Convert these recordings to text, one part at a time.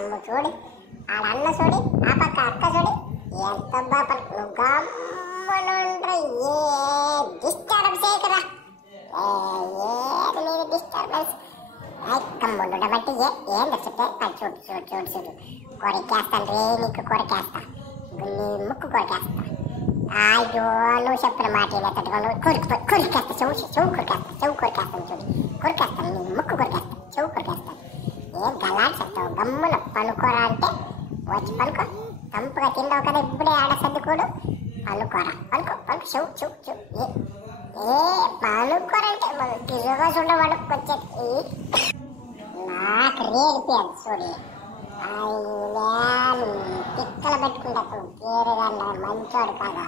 అమ్మ చూడు ఆడ అన్న చూడు ఆ పక్క అక్క చూడు ఎంత బాగా నువ్వు గమ్మునుండ్రు ఏ డిస్టర్బ్ చేయకరా ఏది లేదు డిస్టర్బెన్స్ గమ్ముండు బట్టి ఏందో చెప్తే అది చూడు చూడు చూడు చూడు కొరికేస్తాను రే నీకు కొరికేస్తా నీ ముక్కు కొరికేస్తా అయ్యో నువ్వు చెప్పిన మాట తట్టుకోను కొరికేస్తా చెవు కొరికేస్తాను చూడు కొరికేస్తాను నీ ముక్కు కొరికేస్తాను చెవు కొరికేస్తాను ఏం గలాడి చెప్తావు గమ్మున పనుకోరా అంటే వచ్చి పనుకో కంపుగా తిండవు కదా ఇప్పుడే ఆడ సర్దుకోడు పనుకోరా పనుకో చెవు ఏ పనుకోరంటే మనం తిరుగా చూడవాడు వచ్చేది నాకు రేడిపోయాను చూడు పిక్కలు పెట్టుకుంటా పేరుగా మంచోడు కాదా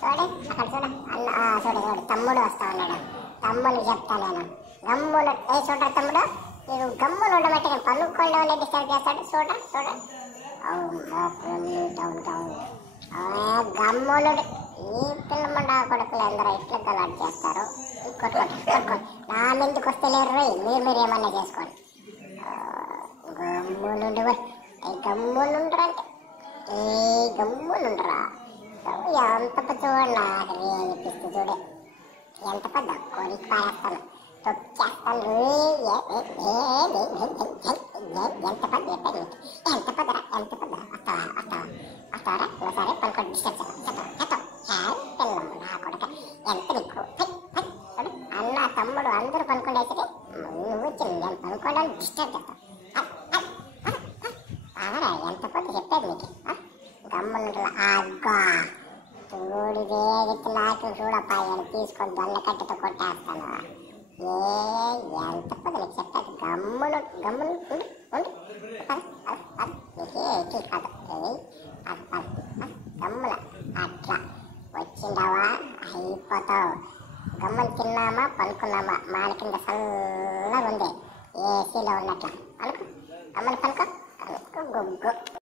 చూడు అక్కడ చూడు అన్న చూడు తమ్ముడు వస్తా ఉన్నాడు తమ్ముడు చెప్తా నేను గమ్ములు చూడరా తమ్ముడు నీకు గమ్ములు ఉండబట్టి నేను పనుకోవడం అనేది డిస్టర్బ్ చేస్తాడు చూడ గమ్ములు ఈ పిల్లమండ కొడుకులు అందరూ ఇట్లా గలాట్ చేస్తారు కొట్టుకోండి నా మీదకి వస్తే లేరు మీరు ఏమన్నా చేసుకోండి గమ్ములుండు గమ్ములుండరా అంటే గమ్ములుండరా ఎంత చూడండి నాకు అనిపిస్తుంది చూడే ఎంత పెద్ద కోరిక పారేస్తాను తొక్కేస్తాను ఎంత పెద్దరా వస్తావరా ఒకసారి పనుకోండి డిస్టర్బ్ పిల్లమ్మ నా కొడుక ఎంత నీకు అన్న తమ్ముడు అందరూ పనుకోండేసరికి నువ్వు వచ్చి నేను పనుకోవడానికి డిస్టర్బ్ చేస్తాను ఎంత పెద్ద చెప్పేది మీకు గమ్మున ఆగ్గా చూడు వేగితే నాకు చూడప్పా నేను తీసుకొని దొల్ల కట్టెతో కొట్టేస్తాను ఎంత పెద్ద నీకు చెప్పేది గమ్ములు నీకే కాదు గమ్ముల అట్లా వచ్చిండవా అయిపోతావు గమ్ములు తిన్నామా పనుకున్నామా మాల కింద చల్లగా ఉంది ఏసీలో ఉన్నట్ల అనుకో గమ్ములు పనుకో గుగ్గు